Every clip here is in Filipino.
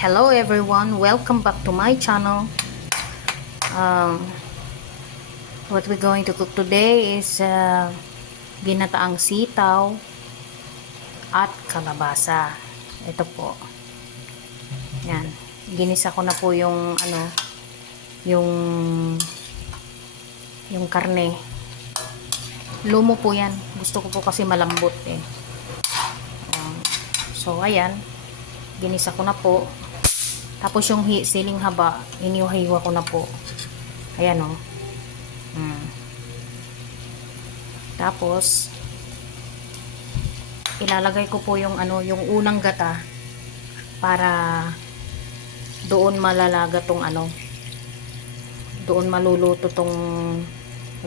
Hello everyone, welcome back to my channel. What we're going to cook today is ginataang sitaw at kalabasa. Ito po. Yan. Ginisa ko na po yung yung karne. Lumo po yan. Gusto ko po kasi malambot eh. So ayan. Ginisa ko na po. Tapos yung siling haba, iniwa-hiwa ko na po. Ayan o. Tapos, ilalagay ko po yung yung unang gata para doon malalaga tong doon maluluto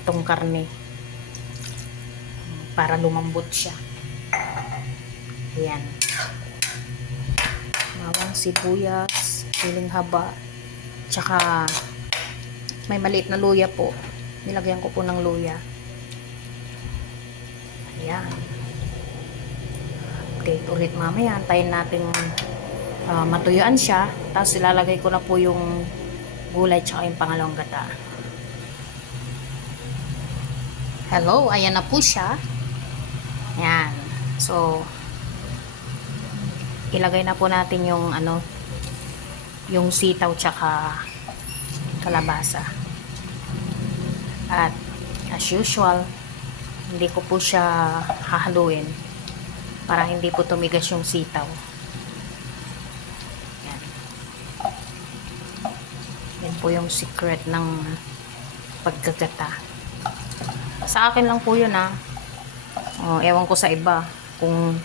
itong karne. Para lumambot siya. Ayan. Bawang, sibuyas, siling haba, tsaka may maliit na luya po. Nilagyan ko po ng luya. Ayan. Update ulit mamaya. Antayin natin matuyuan siya. Tapos ilalagay ko na po yung gulay tsaka yung pangalawang gata. Hello, ayan na po siya. Ayan. So, ilagay na po natin yung yung sitaw tsaka kalabasa. At as usual, hindi ko po siya hahaluin para hindi po tumigas yung sitaw. Yan. Yan po yung secret ng paggagata. Sa akin lang po yun ewan ko sa iba kung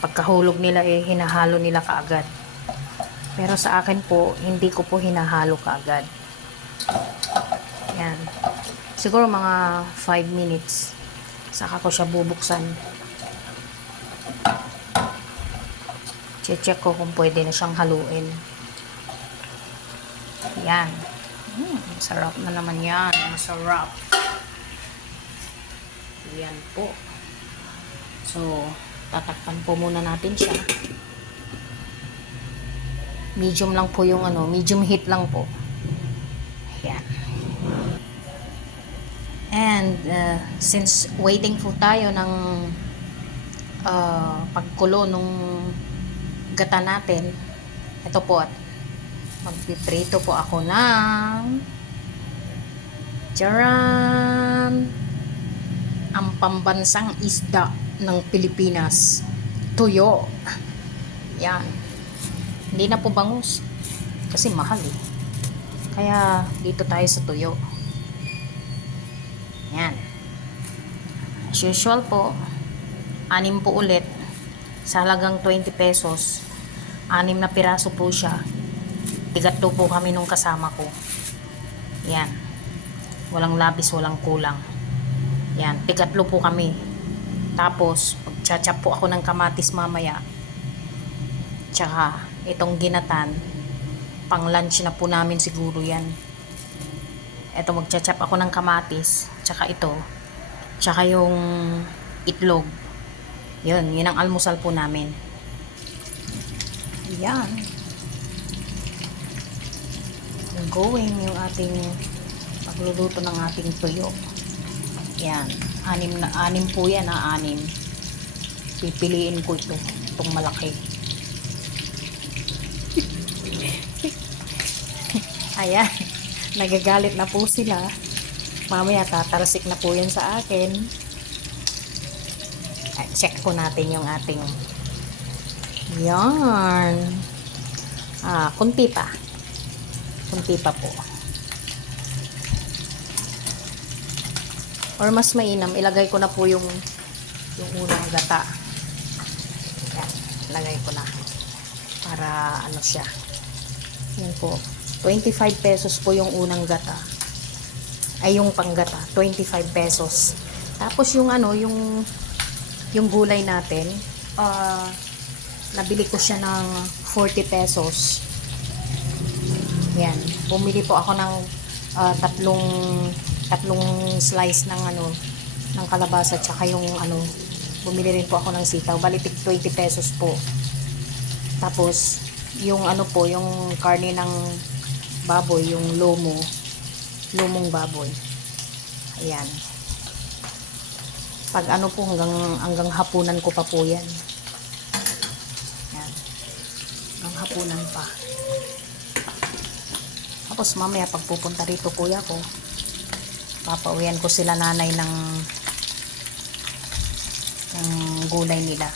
pagkahulog nila hinahalo nila kaagad. Pero sa akin po, hindi ko po hinahalo kaagad. Yan. Siguro mga 5 minutes. Saka ko siya bubuksan. Check ko kung pwede na siyang haluin. Yan. Masarap na naman yan. Masarap. Yan po. So, tatakpan po muna natin siya. Medium lang po yung medium heat lang po. Ayan. And since waiting po tayo ng pagkulo nung gata natin, ito po at magpiprito po ako ng charan! Ang pambansang isda ng Pilipinas, tuyo. Yan. Hindi na po bangus kasi mahal eh. Kaya dito tayo sa tuyo. Yan. As usual po, 6 po ulit sa halagang 20 pesos. 6 na piraso po siya. Tigatlo po kami nung kasama ko. Yan. Walang labis, walang kulang. Yan. Tigatlo po kami. Tapos, magchachap po ako ng kamatis mamaya. Tsaka, itong ginatan, pang lunch na po namin siguro yan. Ito, magchachap ako ng kamatis, tsaka ito, tsaka yung itlog. Yun ang almusal po namin. Yan. Going yung ating pagluluto ng ating tuyo. Yan. 6 po yan 6. Pipiliin ko itong malaki. Ayan. Nagagalit na po sila. Mamaya tatalsik na po yan sa akin. At check po natin yung ating yarn. Kunti pa. Kunti pa po. Or mas mainam, ilagay ko na po yung unang gata. Yan, ilagay ko na. Para siya. Yan po. 25 pesos po yung unang gata. Ay, yung panggata. 25 pesos. Tapos yung yung gulay natin, nabili ko siya ng 40 pesos. Yan. Bumili po ako ng tatlong slice ng kalabasa tsaka yung bumili rin po ako ng sitaw. Bali 20 pesos po. Tapos Yung ano po, yung karne ng baboy, yung lumong baboy. Ayan. Pag ano po, hanggang hapunan ko pa po yan. Ayan. Hanggang hapunan pa. Tapos mamaya pagpupunta rito kuya ko, papauwian ko sila nanay ng gulay nila.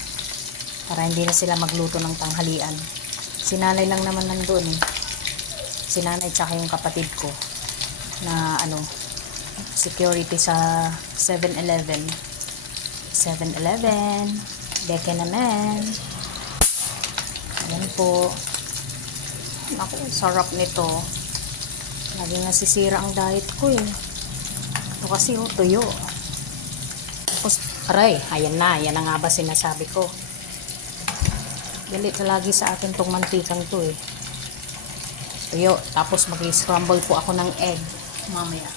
Para hindi na sila magluto ng tanghalian. Si nanay lang naman nandoon eh. Si nanay tsaka yung kapatid ko na ano, security sa 7-Eleven. 7-Eleven. Deke naman. Ayan po. Naku, sarap nito. Laging nasisira ang diet ko eh. Ito kasi oh, tuyo. Tapos, aray, ayan na. Yan ang nga ba sinasabi ko. Galit lagi sa akin tong mantikang to eh. Tuyo. Tapos mag-scramble po ako ng egg mamaya.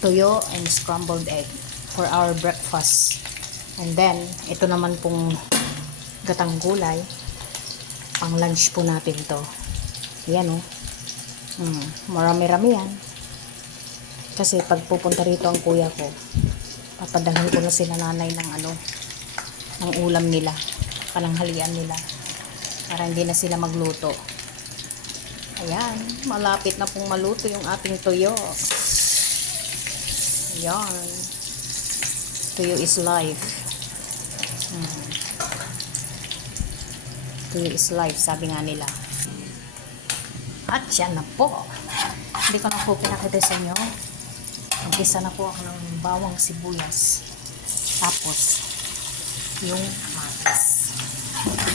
Tuyo and scrambled egg for our breakfast. And then, ito naman pong gatang gulay. Pang lunch po natin to. Yan oh. Marami-rami yan. Kasi pag pupunta rito ang kuya ko, papadalhan ko na sila nanay ng ano, ng ulam nila, pananghalian nila, para hindi na sila magluto. Ayan, malapit na pong maluto yung ating tuyo. Ayan, tuyo is life. Tuyo is life, sabi nga nila. At yan na po. Hindi ko na po pinakita sa inyo. Mag-isa na po ako ng bawang sibuyas. Tapos, yung kamatis.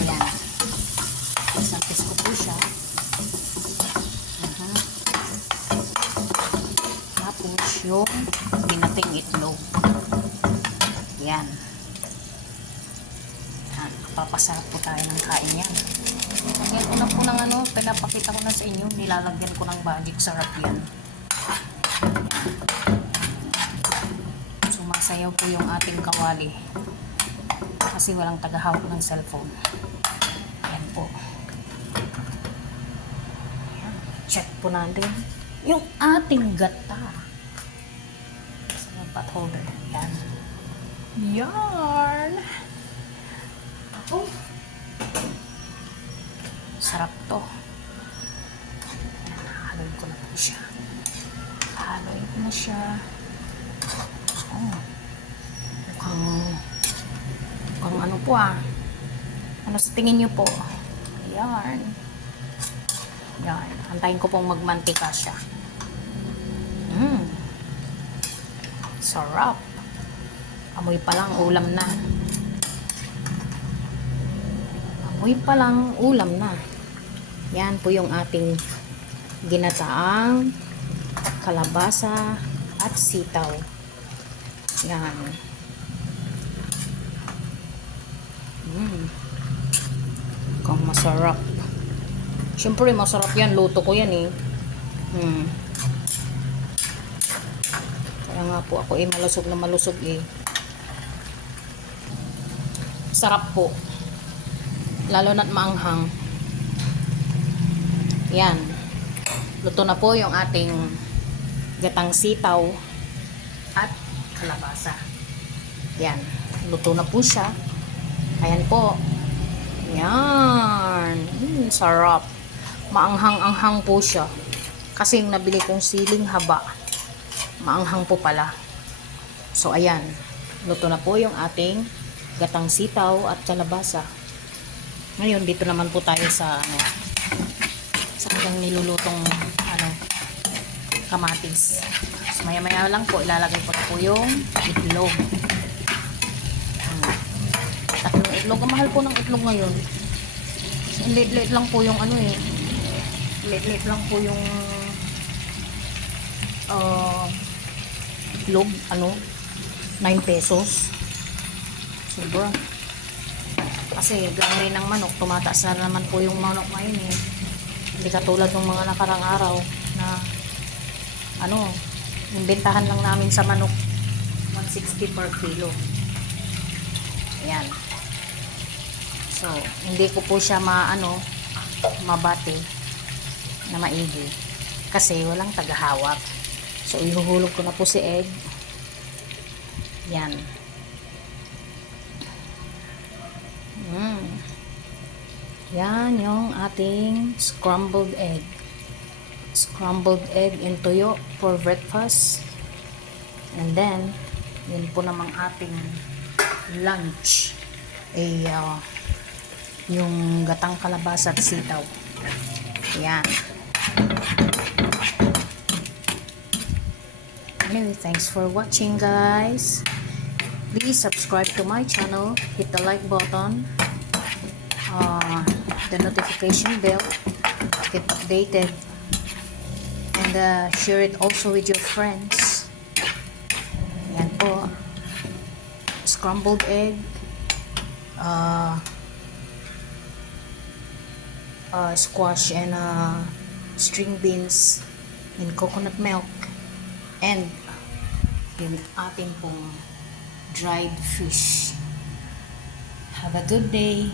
Ayan. Sampis ko po siya. Tapos, yung binating itlog. Ayan. Papasarap po tayo ng kain yan. Lagyan ko na po ng ano, pinapakita ko na sa inyo, nilalagyan ko ng magic sarap yan. Sumasayaw po yung ating kawali. Kasi walang tagahawak ng cellphone. Ayan po. Ayan. Check po natin yung ating gata. Sa pot holder. Ayan. Yarn! Oh. Sarap to. Haloy ko na po siya. Haloy ko na siya. Oh. Mukhang ano po ah. Ano sa tingin nyo po? Ayan. Ayan. Antayin ko pong magmantika siya. Sarap. Amoy pa lang ulam na. Amoy pa lang ulam na. Yan po yung ating ginataang kalabasa at sitaw. Yan. Mukhang masarap. Siyempre masarap yan. Luto ko yan eh. Kaya nga po ako eh malusog na malusog eh. Sarap po. Lalo na't maanghang. Yan. Luto na po yung ating gatang sitaw at kalabasa. Yan. Luto na po siya. Ayan po. Yan. Sarap. Maanghang-anghang po siya. Kasi yung nabili kong siling haba, maanghang po pala. So, ayan. Luto na po yung ating gatang sitaw at kalabasa. Ngayon, dito naman po tayo sa ano, sa kanyang nilulutong ano, kamatis. So, maya-maya lang po, ilalagay ko na po yung itlog. Tatlong itlog. Ang mahal po ng itlog ngayon. Late-late lang po yung ano eh. Late-late lang po yung itlog. Ano? 9 pesos. Sobra. Kasi gano'n ng manok, tumataas na naman po yung manok ngayon eh. Hindi katulad ng mga nakarang araw na ano, yung bentahan lang namin sa manok 160 per kilo. Ayan. So, hindi ko po siya mabati na maigi kasi walang tagahawak. So ihuhulog ko na po si egg. Yan. Yan yung ating scrambled egg. Scrambled egg and tuyo for breakfast. And then, yun po namang ating lunch. Yung gatang kalabasa at sitaw. Yan. Anyway, thanks for watching, guys. Please subscribe to my channel. Hit the like button. The notification bell. Get updated. And share it also with your friends. Yan po. Scrambled egg. Squash and string beans in coconut milk. And yung ating pong dried fish. Have a good day.